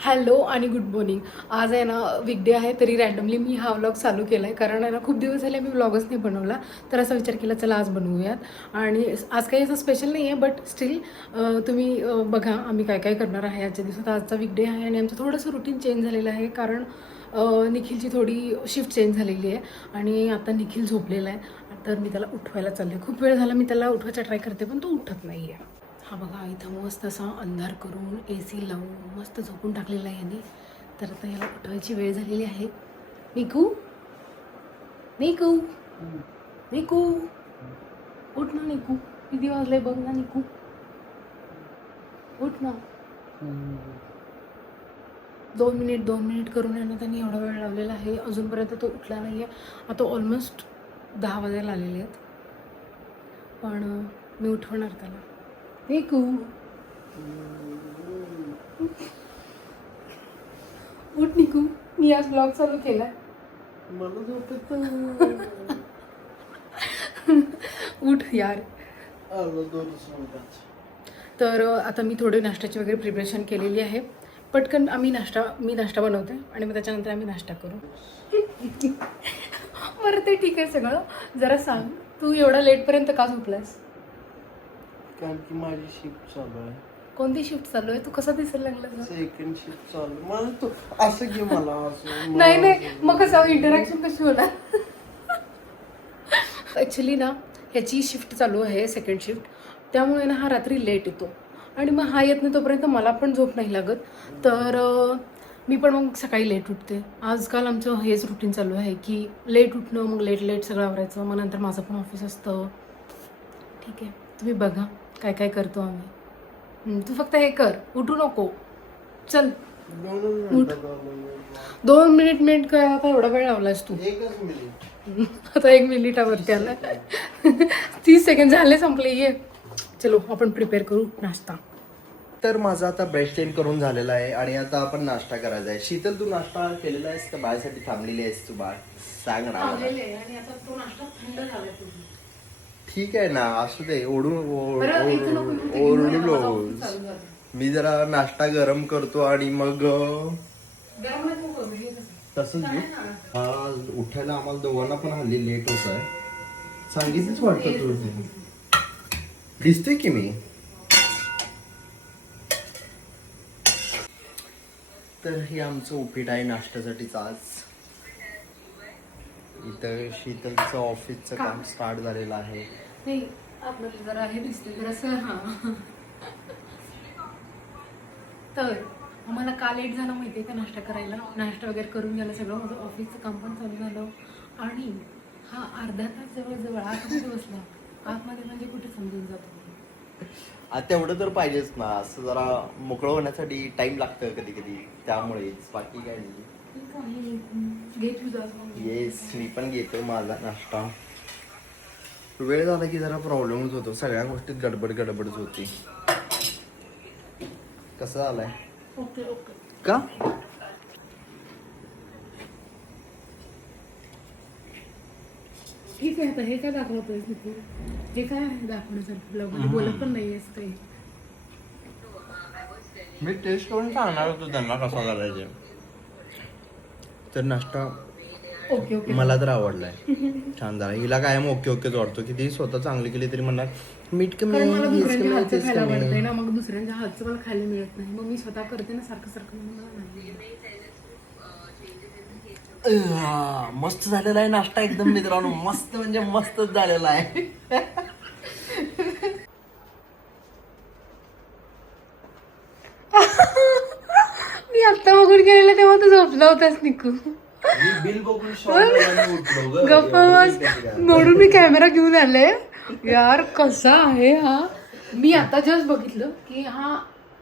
Hello आणि good morning. आज आहे ना वीकडे आहे, तरी रॅन्डमली मी हा व्लॉग चालू केला आहे. कारण आहे ना खूप दिवस झाले मी व्लॉगच नाही बनवला, तर असा विचार केला चला आज बनवूयात. आणि आज काही असं स्पेशल नाही आहे, बट स्टील तुम्ही बघा आम्ही काय काय करणार आहे आजच्या दिवसात. आजचा वीकडे आहे आणि आमचं थोडंसं रुटीन चेंज झालेलं आहे, कारण निखिलची थोडी शिफ्ट चेंज झालेली आहे आणि आता निखिल झोपलेला आहे. तर मी त्याला उठवायला चालले. खूप वेळ झाला मी त्याला उठवायचा ट्राय करते, पण तो उठत नाही आहे. हा बघा इथं मस्त असा अंधार करून AC लावून मस्त झोपून टाकलेला आहे याने. तर आता याला उठवायची वेळ झालेली आहे. निकू निकू निकू उठ ना निकू, किती वाजले बघ ना निकू, उठ ना. 2 मिनिट करून आहे ना त्यांनी एवढा वेळ लावलेला आहे, अजूनपर्यंत तो उठला नाही आहे. आता ऑलमोस्ट 10 वाजायला आलेले आहेत, पण मी उठवणार त्याला. निकू उठ निकू, मी आज ब्लॉग चालू केलाय. मला झोपेत उठ यार. आलो 2 मिनिटात. तर आता मी थोडे नाश्त्याची वगैरे प्रिपरेशन केलेली आहे. पटकन मी नाश्ता बनवते आणि मग त्याच्यानंतर आम्ही नाश्ता करू. बरं ते ठीक आहे सगळं. जरा सांग, तू एवढा लेटपर्यंत का झोपलास? कारण की माझी शिफ्ट चालू आहे. कोणती शिफ्ट चालू आहे? तू कसा दिसायला लागला? सेकंड शिफ्ट चालू आहे. मला तो असं घे, मला असं नाही मग कसं इंटरॅक्शन कशी होणार? ॲक्च्युली ना ह्याची शिफ्ट चालू आहे, सेकंड शिफ्ट. त्यामुळे ना हा रात्री लेट येतो आणि मग हा येत नाही तोपर्यंत मला पण झोप नाही लागत. तर मी पण मग सकाळी लेट उठते. आजकाल आमचं हेच रुटीन चालू आहे की लेट उठणं, मग लेट सगळं आवरायचं, मग नंतर माझं पण ऑफिस असतं. ठीक आहे, तुम्ही बघा काय काय करतो आम्ही. तू फक्त हे कर, उठू नको. चल 2 मिनिट काय, आता एवढा वेळ लावलास तू? 1 मिनिट. आता 1 मिनिटावरती आला. 30 सेकंड झाले, संपले. ये चलो आपण प्रिपेअर करू नाश्ता. तर माझा आता ब्रश चेंज करून झालेला आहे आणि आता आपण नाश्ता करायचा आहे. शीतल, तू नाश्ता केलेला आहेस का बाळासाठी थांबलेली आहेस तू? बाळ सांग ना मला. आणि आता तो नाश्ता थंड झालाय. ठीक आहे ना, असू दे. ओरडू बरं, नको. मी जरा नाश्ता गरम करतो आणि मग तसंच घेऊ. हा उठायला आम्हाला दोघांना पण हल्ली लेट होत आहे. सांगितलंच वाटतं तुझं, दिसतोय की मी. तर हे आमचं उपीट आहे नाश्त्यासाठीच आज. इथं शीतलचं ऑफिसचं काम स्टार्ट झालेलं आहे. नाही आपल्याला जरा हे दिसते जरासं. हां, तर आम्हाला का लेट झालं माहिती आहे का? नाश्ता करायला, नाश्ता वगैरे करून गेलं सगळं. माझं ऑफिसचं काम पण चालू झालं आणि हा अर्धा तास जवळ आतमध्ये बसला. आतमध्ये म्हणजे कुठे समजून जातो. तेवढं तर पाहिजेच ना, असं जरा मोकळं होण्यासाठी टाइम लागतं कधी कधी, त्यामुळेच. बाकी काय नाही. ठीक आहे, घे तुझा. येस, मी पण घेतो माझा नाश्ता. वेळ झाला की जरा प्रॉब्लेमच होतो, सगळ्या गोष्टीत गडबडच होती. कसं झालंय? ओके का ठीक आहे. आता हे काय दाखवतोय तू? हे काय आहे दाखवण्यासारखं? ब्लॉगमध्ये बोलत पण नाहीयेस काही. मी टेस्ट करून सांगणार होतो त्यांना कसा करायचे. तर नाश्ता ओके मला तर आवडलाय, छान झाला. हिला कायम ओकेच वाटतो. किती स्वतः चांगली केली तरी म्हणणार मीठ कमी कारण मला आहे, हेच दुसऱ्यांच्या कमी आहे, हातचं तेच खायला कमी आवडतंय आहे. ना, मग दुसऱ्यांच्या हातचं मला खायला मिळत नाही. मग मी स्वतः करते ना सारखं म्हणून मला नाही. मस्त झालेला आहे नाश्ता एकदम मित्रांनो. मस्त म्हणजे मस्तच झालेला आहे. मी आत्ता बघून गेलेला तेव्हा तू झोपला होतास निकू. मी बिल बघून shock झालो आणि उठलो ग. गप्पा म्हणून मी कॅमेरा घेऊन आले. यार कसा आहे हा. मी आता जस्ट बघितलं की हा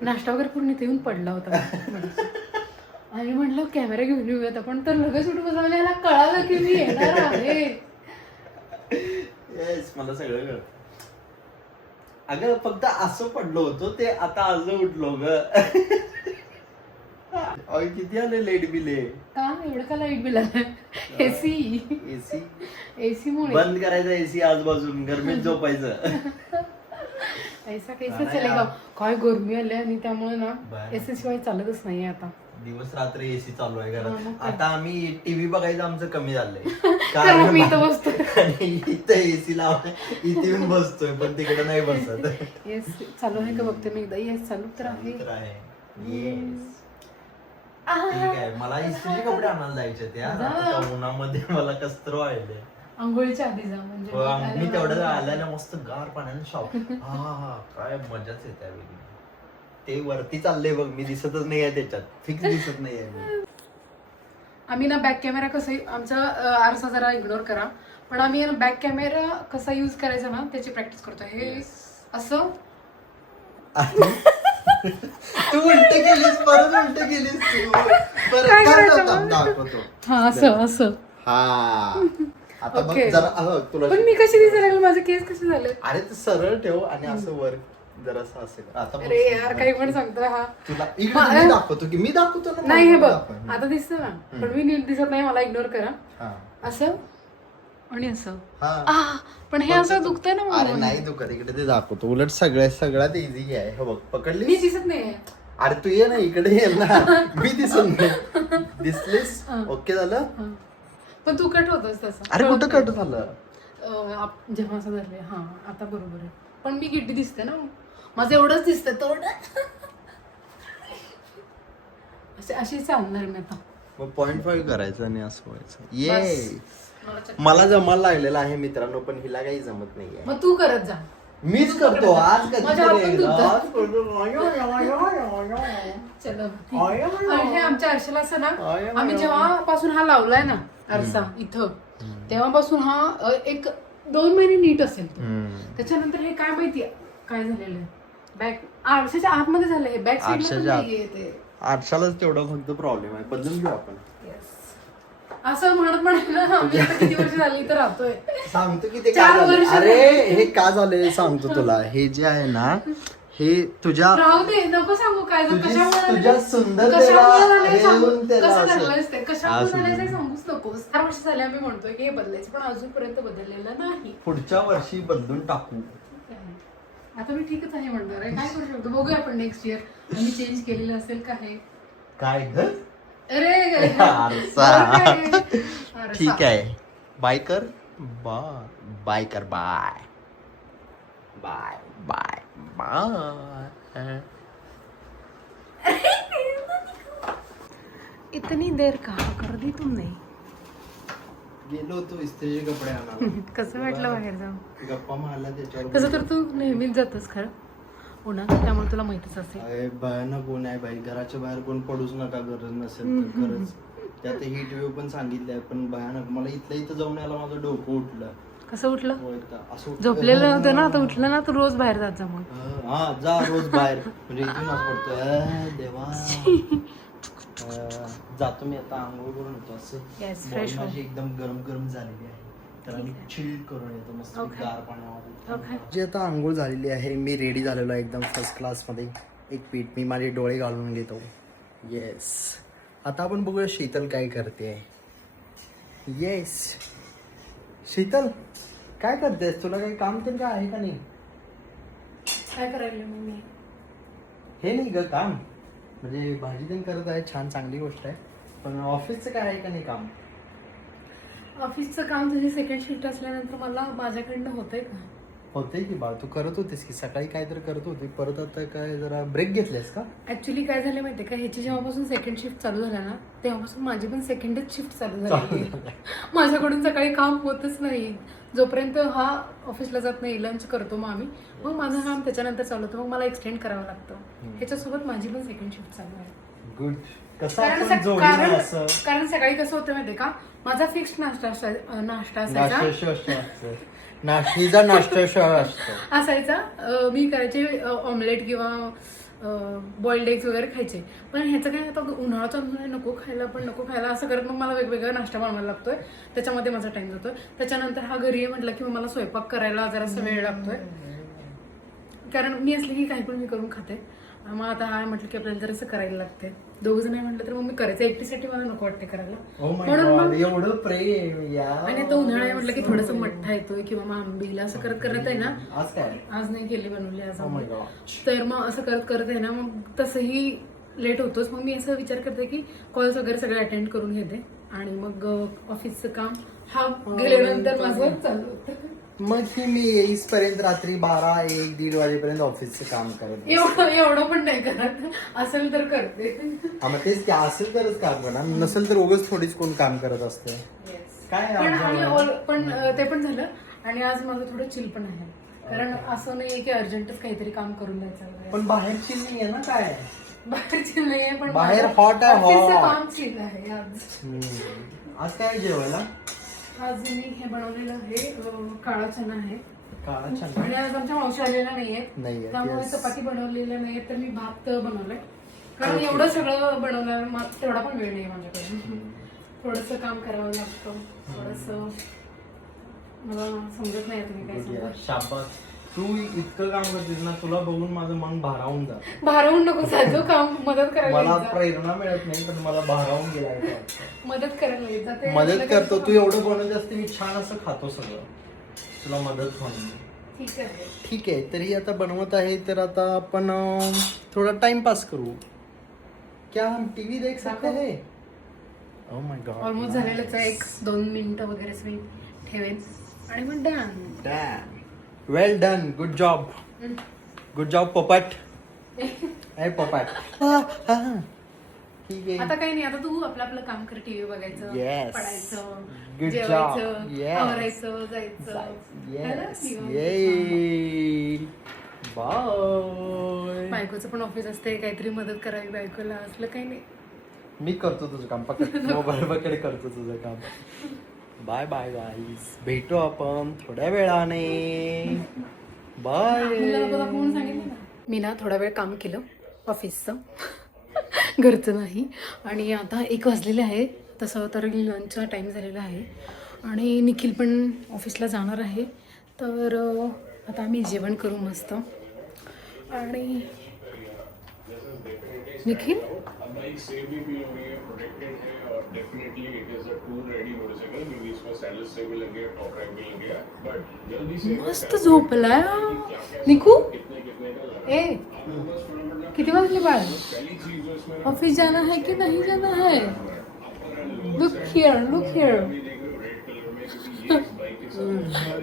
नाश्ता वगैरे पूर्ण इथे येऊन पडला होता आणि म्हटलं कॅमेरा घेऊन येऊयात आपण. तर लगेच उठून बसला. याला कळालं की मी येणार आहे. येस, मला सगळं कळतं. अगं फक्त असं पडलो होतो ते, आता आज उठलो ग. किती आले लाईट बिल? का एवढं का लाईट बिल आलं? एसी मुळे बंद करायचा एसी आजपासून, गरमीत झोपायचं. ऐसा कैसे चलेगा. काय गरमी आली आणि त्यामुळे ना बाहेर. एसी शिवाय चालतच नाहीये आता. दिवस रात्र एसी चालू आहे हा, मग घरात. काय. आता आम्ही टीव्ही बघायचं आमचं कमी झालंय कारण मी इथं बसतो. आणि इथं एसी लावलाय, इथे येऊन बसतोय पण तिकडे नाही बसत. येस चालू आहे का बघते मी एकदा. येस चालू तर आहे. तर आहे. Yes. ठीक आहे. मला इस्त्रीचे कपडे आणायला जायचे त्या आता उन्हामध्ये मला कसतर व्हायले. आंघोळीच्या आधी जा म्हणजे मी तेवढं आल्याला मस्त गार पाण्याने शाव. हा काय मजाच येते वेगळी. ते वरती चाललंय बघ, मी दिसतच नाहीये त्याच्यात, फिक्स दिसत नाहीये मी. आम्ही ना बॅक कॅमेरा कसं आमचा आरसा जरा इग्नोर करा, पण आम्ही ना बॅक कॅमेरा कसा यूज करायचा ना त्याची प्रॅक्टिस करतो. हे असं तू उलट गेलीस, परत उलट गेलीस तू. काय करायचं मग? दाखवतो. हा असं असं. हा आता बघ Okay. जरा तुला पण मी कशी दिसायला लागले, माझे केस कसे झाले. अरे तू सरळ ठेव आणि असं वर जरासं असेल. आता बघ. अरे यार काही पण सांगतो हा. तुला इकडे मी दाखवतो की मी दाखवतो ना. नाही हे मला बघ दाखव. आता दिसतं ना, पण मी नीट दिसत नाही, मला इग्नोर करा. हा. असं आणि असं. हा. पण हे असं दुखतंय ना अरे म्हणून. नाही दुखत, इकडे ते दाखवतो. उलट सगळ्यात इझी आहे. हे बघ मी पकडली. दिसत नाही. अरे तू ये ना इकडे, ये ना. मी दिसून नाही. दिसलीस? ओके झालं. पण तू कट होतोस तसं. अरे कुठं कट झालं? जेव्हा असं झालंय हा आता बरोबर आहे. पण मी गिड्डी दिसते ना, माझं एवढंच दिसतंय तोंड. अशी चालणार मी आता. मग 0.5 करायचं आणि असं व्हायचं. ये मला जमायला लागलेलं आहे मित्रांनो, पण हिला काही जमत नाहीये. मग तू करत जा. मीच करतो आज माझ्या हातून कधी दुखतं. आज करतो. चलो हे आमच्या आरशाला असं ना, आम्ही जेव्हापासून हा लावलाय ना आरसा इथं, तेव्हापासून हा 1-2 महिने नीट असेल तो. त्याच्यानंतर हे काय माहिती काय झालेलं आहे, बॅक आरशाच्या आतमध्ये झालंय, बॅक साईडला नाहीये ते. आरशालाच तेवढा फक्त प्रॉब्लेम आहे, बदलून घेऊ आपण. असं म्हणत म्हणत आम्ही आता किती वर्ष झाली इथं राहतोय. सांगतो की ते 4 काय झालंय. वर्ष अरे हे का झालंय सांगतो तुला. हे जे आहे ना, हे तुझ्या राहू दे, नको सांगू काय झालं, तुझ्या सुंदर कशामुळे असू दे. सांगूच नकोस. 4 वर्ष झाले आम्ही म्हणतोय की हे बदलायचं, पण अजूनपर्यंत बदललेलं नाही. पुढच्या वर्षी बदलून टाकू. आता मी ठीकच आहे म्हणणार आहे, काय करू शकतो बघूया आपण नेक्स्ट इयर आम्ही चेंज केलेलं असेल का हे. काय ग? अरे आरसा. ठीक ठीक आहे. बाय कर. बाय कर. Bye bye bye bye. इतनी देर कहा कर दी तुमने. गेलो होतो इस्त्रीचे कपडे आणायला. कसं वाटलं बाहेर जाऊन? गप्पा मारला त्याच्यावर. तसं तर तू नेहमीच जातोस खरं उन्हात, त्यामुळे तुला माहितीच असेल. अरे भयानक ऊन आहे बाई, घराच्या बाहेर कोण पडूच नका गरज नसेल तर. खरंच त्यात हीट वेव्ह पण सांगितलंय, पण भयानक. मला इथल्या इथं जाऊन यायला माझं डोकं उठलं. कसं उठलं? असं झोपलेलं होतं ना, आता उठलं ना, तू रोज बाहेर जात जा मग. हा जा रोज बाहेर, म्हणजे इथून असं पडतो देवा. जातो मी आता, आंघोळ करून येतो. असं फ्रेश माझी एकदम गरम गरम झालेली आहे, तर आम्ही चिल करून येतो मस्त गार पाण्यामध्ये. जी आता आंघोळ झालेली आहे, मी रेडी झालेलो आहे एकदम फर्स्ट क्लास मध्ये. एक पीठ मी माझे डोळे घालून घेतो. येस. आता आपण बघूया शीतल काय करते. येस शीतल काय करतेस? तुला काही काम तर काय आहे का नाही? काय करायला मी हे नाही ग काम, म्हणजे भाजी पण करत आहे, छान चांगली गोष्ट आहे, पण ऑफिसचं काय आहे का नाही काम? ऑफिसचं काम तुझी सेकंड शिफ्ट असल्यानंतर मला माझ्याकडनं होतंय का? होते की बा, तू करत होतीस की सकाळी काहीतरी करत होती, परत आता काय जरा ब्रेक घेतलेस का? ऍक्च्युली काय झालं माहितीये का, ह्याची जेव्हापासून सेकंड शिफ्ट चालू झाला ना, तेव्हापासून माझी पण सेकंडच शिफ्ट चालू झाली. माझ्याकडून सकाळी काम होतच नाही जोपर्यंत हा ऑफिसला जात नाही. लंच करतो मग आम्ही, मग माझं काम त्याच्यानंतर चालू होतं, मग मला एक्सटेंड करावं लागतं. ह्याच्यासोबत माझी पण सेकंड शिफ्ट चालू आहे. गुड. कारण सकाळी कसं होतं माहितीये का, माझा फिक्स नाश्ता असायचा. मी करायचे ऑमलेट किंवा बॉइल्ड एग्स वगैरे खायचे. पण ह्याचं काय, आता उन्हाळा चालू आहे, नको खायला असं करत मग मला वेगवेगळा नाश्ता बनवायला लागतोय, त्याच्यामध्ये माझा टाइम जातोय. त्याच्यानंतर हा घरी आहे म्हटलं की मला स्वयंपाक करायला जरासा वेळ लागतोय, कारण मी असले की काही पण मी करून खाते. मग आता हा म्हटलं की आपल्याला जरासं करायला लागते. दोघ जण म्हटलं तर मग मी करायचं. एकटीसाठी मला नको वाटते करायला. Oh my म्हणून God, मग एवढं प्रेम यार. आणि आता उन्हाळा आहे म्हटलं की थोडंसं मठ्ठा येतोय किंवा मग आंबील असं करत करत आहे ना. आज काय? आज नाही केली बनवली आज Oh my आंबील. God. तर मग असं करत करत आहे ना मग तसंही लेट होतोच. मग मी असं विचार करते की कॉल्स वगैरे सगळे अटेंड करून घेते आणि मग ऑफिसचं काम हा गेल्यानंतर माझं चालू होतं. मग की मी येईसपर्यंत रात्री 12-1-1:30 वाजेपर्यंत ऑफिसचं काम करत बसते. एवढं पण नाही करत. असेल तर करते. हा मग तेच की असेल तरच काम करणार, नसेल तर उगाच थोडीच कोण काम करत असते. काय पण आज आणि झालं? पण ते पण झालं आणि आज माझं थोडं चिल पण आहे. कारण असं नाहीये की अर्जंटच काहीतरी काम करून द्यायचं वगैरे. पण बाहेरची नाही आहे ना काय? बाहेर चिल नाहीये पण बाहेर माझं hot आहे, ऑफिसचं hot. काम चिल आहे आज. आज काय जेवायला? आज मी हे बनवलेलं आहे काळा चणा आहे. काळा चणा आणि आज आमच्या मावशी आलेल्या नाहीये नाहीये, त्यामुळे yes. चपाती बनवलेल्या नाहीये तर मी भात बनवलाय. कारण एवढं सगळं बनवलं तेवढा पण वेळ नाही माझ्याकडे. थोडंसं काम करावं लागतं. थोडंसं मला समजत नाही तुम्ही काय सांगा. शाबास, तू इतकं काम करतेस ना, तुला बघून माझं मन भारावून जात. भारावून नको जायचं काम मदत करायला मला येत जा. प्रेरणा मिळत नाही पण मला भारावून गेलाय. मदत करायला येत जा. ते मदत आपलं करतो, काही तू एवढं बनवत असते, मी छान असं खातो सगळं, तुला मदत म्हणून. ठीक आहे. ठीक आहे, तरी आता बनवत आहे तर आता आपण थोडा टाइमपास करू. क्या हम टीव्ही देख सकते हैं? Oh my God. ऑलमोस्ट झालेलंच आहे. 1-2 मिनिटं वगैरेच मी ठेवेन आणि मग done. Damn. Well done. Good job. Good job, पोपट. Hey, पोपट. ठीक आहे. आता काही नाही. आता तू आपलं आपलं काम कर. टीव्ही बघायचं, Yes. पडायचं, Good जेवायचं, job. Yes. आवरायचं, जायचं. Yes. है ना? Yay. Bye. बायकोचं पण ऑफिस असते. काहीतरी मदत करावी बायकोला. असलं काही नाही. मी करतो तुझं काम, पकड मोबाईल पकड करतो तुझं काम. बाय बाय गाईज, भेटू आपण थोड्या वेळाने. बाय. मी ना थोडा वेळ काम केलं ऑफिसचं, घरचं नाही. आणि आता 1 वाजलेले आहे. तसं तर लंचचा टाईम झालेला आहे आणि निखिल पण ऑफिसला जाणार आहे. तर आता आम्ही जेवण करू मस्त. आणि निखिल एक सेफ भी फील होगी है, प्रोटेक्टेड है और definitely it is a to ready motorcycle क्योंकि इसमें सैडल से भी लगे, टॉप रैक भी लगे, बट जल्दी से मस्त झोपलाय निकू. कितने का ए किती वाजले बाळ? पहली चीज जो इसमें ऑफिस जाना है कि नहीं जाना है? Look here, look here.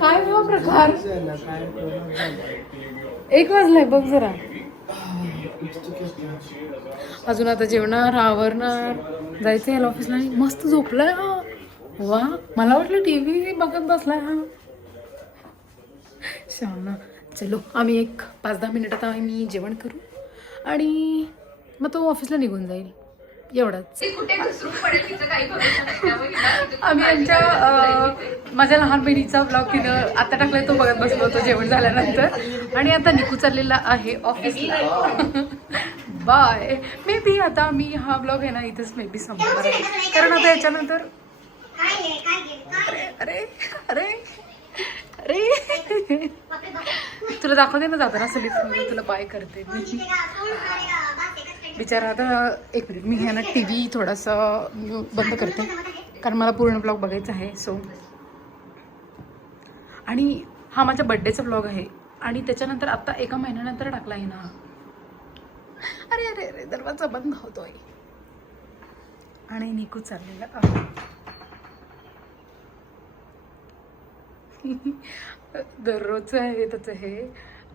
काय हा प्रकार? 1 वाजलाय बघ जरा. अजून आता जेवणार, आवरणार, जायचं याला ऑफिसला. मस्त झोपलाय हा. वा, मला वाटलं टीव्ही बघत बसलाय हा. शाना. चलो आम्ही 1-5-10 मिनिटात आम्ही जेवण करू आणि मग तो ऑफिसला निघून जाईल. एवढंच. आम्ही माझ्या लहान बहिणीचा ब्लॉग तिनं आता टाकलाय, तो बघत बसलो होतो जेवण झाल्यानंतर. आणि आता निकू चाललेला आहे ऑफिसला. बाय. मे बी आता मी हा ब्लॉग आहे ना इथेच मे बी संपणार आहे. कारण आता याच्यानंतर अरे अरे अरे तुला दाखवते ना जाताना सलीफ, तुला बाय करते मी. बिचारा आता 1 मिनिट मी ह्याना टीव्ही थोडासा बंद करते कारण मला पूर्ण ब्लॉग बघायचा आहे. सो आणि हा माझ्या बड्डेचा ब्लॉग आहे आणि त्याच्यानंतर आता 1 महिन्यानंतर टाकला आहे ना. अरे अरे अरे दरवाजा बंद होतोय आणि निकू चाललेला आहे. दररोजचं आहे त्याचं हे.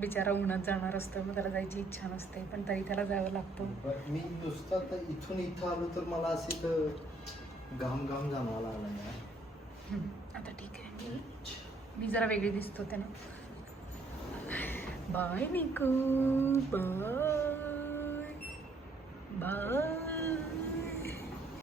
बिचारा उन्हात जाणार असतं, मग त्याला जायची इच्छा नसते पण तरी त्याला जावं लागतं. मी नुसतं आता इथून इथं आलो तर मला असे तर घाम घाम जाणवा लागला. आता ठीक आहे, मी जरा वेगळी दिसतो ते ना. Bye Niku, bye.